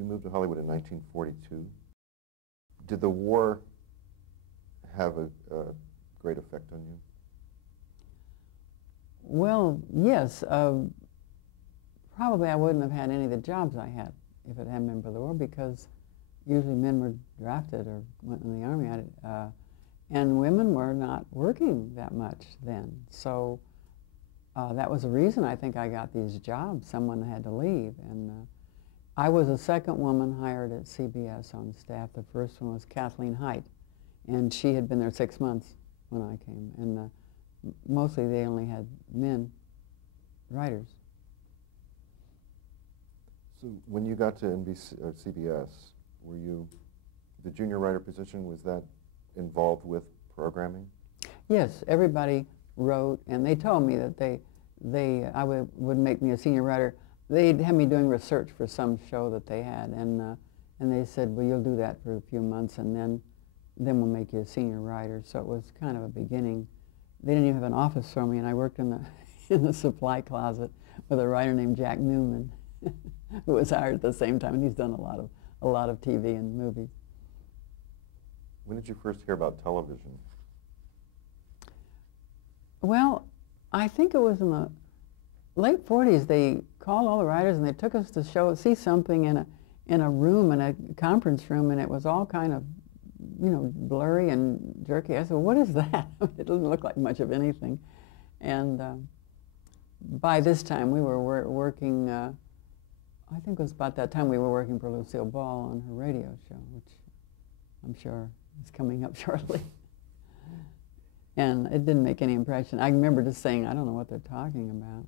you moved to Hollywood in 1942. Did the war have a great effect on you? Well, yes. Probably I wouldn't have had any of the jobs I had if it hadn't been for the war, because usually men were drafted or went in the army, and women were not working that much then. So that was the reason I think I got these jobs. Someone had to leave, and I was the second woman hired at CBS on staff. The first one was Kathleen Height, and she had been there 6 months when I came, and mostly they only had men writers. So when you got to CBS, were you, the junior writer position, was that involved with programming? Yes, everybody wrote, and they told me that I would make me a senior writer. They'd have me doing research for some show that they had, and they said, well, you'll do that for a few months, and then we'll make you a senior writer. So it was kind of a beginning. They didn't even have an office for me, and I worked in the supply closet with a writer named Jack Newman, who was hired at the same time, and he's done a lot of TV and movies. When did you first hear about television? Well, I think it was in the late 40s. They called all the writers and they took us to see something in a room, in a conference room, and it was all kind of, blurry and jerky. I said, well, what is that? It doesn't look like much of anything. And by this time we were working, I think it was about that time we were working for Lucille Ball on her radio show, which I'm sure is coming up shortly. And it didn't make any impression. I remember just saying, I don't know what they're talking about.